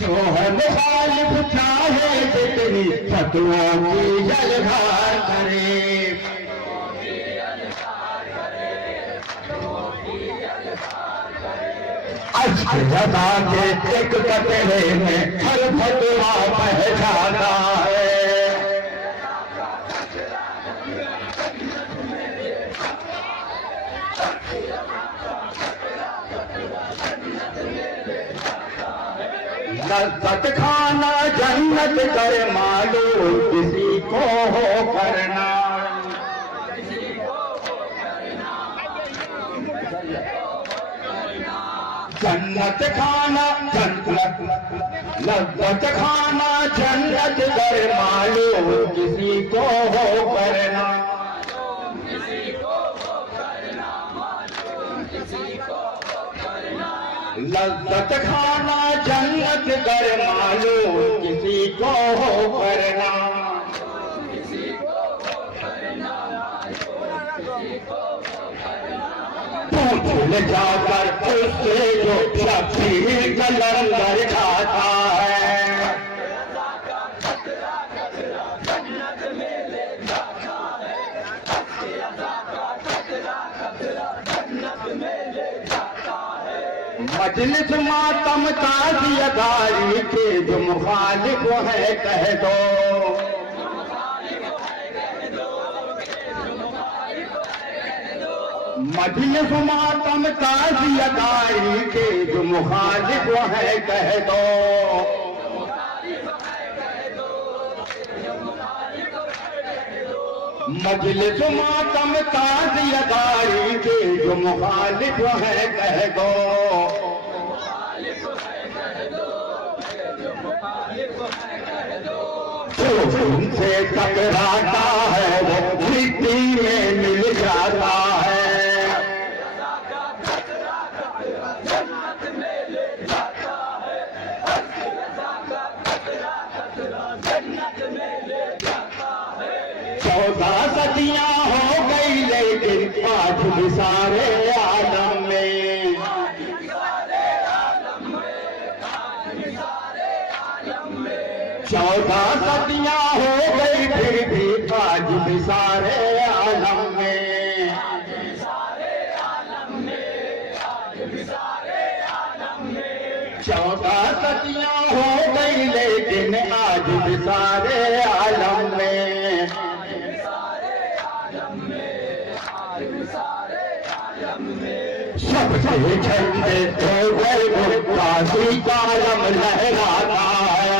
जो है मुखालिफ चाहे जितनी फतवों की जलगार करे, अदा के एक कतरे में हर फतवा पहचाना है। लज्जत खाना जन्नत कर मालूम किसी को हो करना, जन्नत खाना जन्नत, लज्जत खाना जन्नत कर मालूम किसी को हो करना, लज्जत खाना जन्नत कर मालूम किसी को हो करना, पूछ ले जाकर उससे जो शबीर का लंगर खाता है, मजलिस मातम ताज़ियदारी के जो मुखालिफ है कह दो, मजलिस मातम ताज़ियदारी के जो मुखालिफ है कह दो, मजलिस मातम ताज़ियदारी के जो मुखालिफ है कह दो, जो उनसे टकराता है वो मिट्टी में मिल जाता है, चौदह सदियां हो गई लेकिन आज भी सारे आलम में, 14 सदियां हो गई फिर भी आज भी सारे आलम में, 14 सदियां हो गई लेकिन आज भी सारे आलम में, सबसे झंडे तो गए काशी का आलम लहराता है,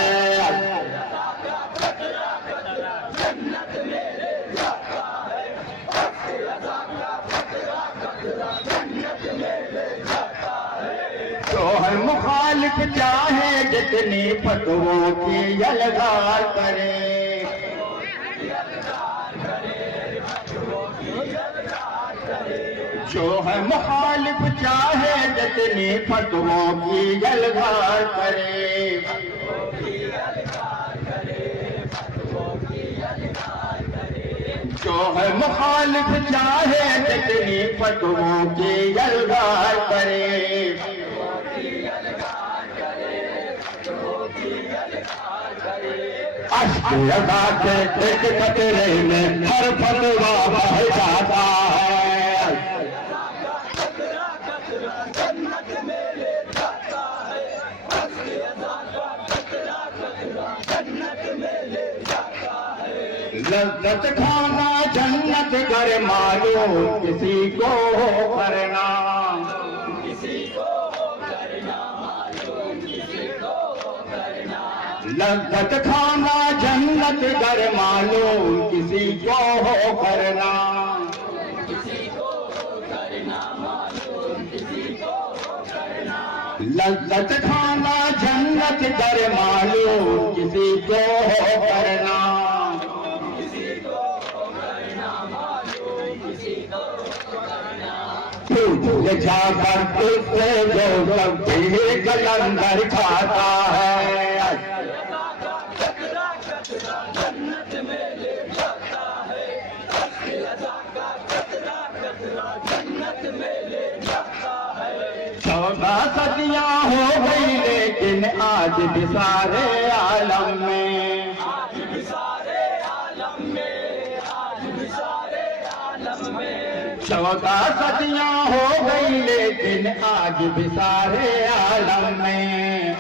जो है मुखालिफ चाहे जितनी फतवों की अलगार करे, जो है मुखालिफ चाहे जितनी फतवों की अलगार करे, जो है मुखालिफ चाहे जितनी फतवों की अलगार करे, अश्क अदा के एक कतरे में हर फतवा बह जाता है, लज्जत खाना जन्नत कर मालूम किसी को हो करना, लज्जत खाना जन्नत कर मालूम किसी को हो करना, लज्जत खाना जन्नत कर मालूम किसी को हो करना, पूछ जाकर उससे जो शबीर का लंगर खाता है, चौदह सदियां हो गई लेकिन लेकिन आज भी सारे आलम में 14 सदियां हो गई लेकिन आज भी सारे आलम में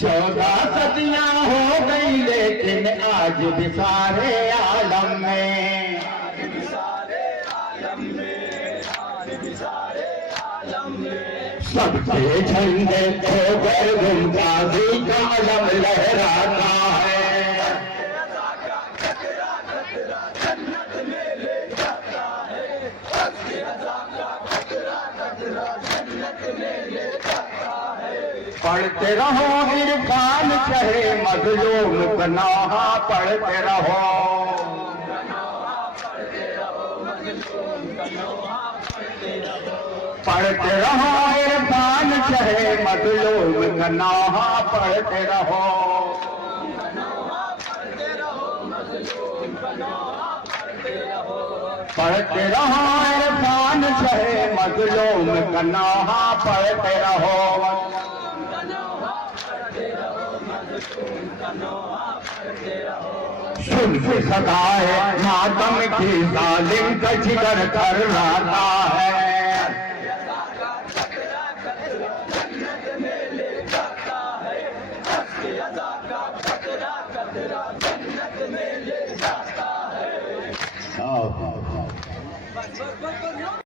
14 सदियां हो गई लेकिन आज भी सारे आलम में सबके झंडे खो गए गुमताजी का अलम लहराता है पढ़ते रहो इरफान चाहे मजलूम गनाहा पढ़ते रहो पढ़ते रहो इरफान चाहे मजलूम गनाहा पढ़ते रहो पढ़ते रहो इरफान चाहे मजलूम गनाहा पढ़ते रहो सुन के सदाए मातम की जालिम का जिगर कर रहा है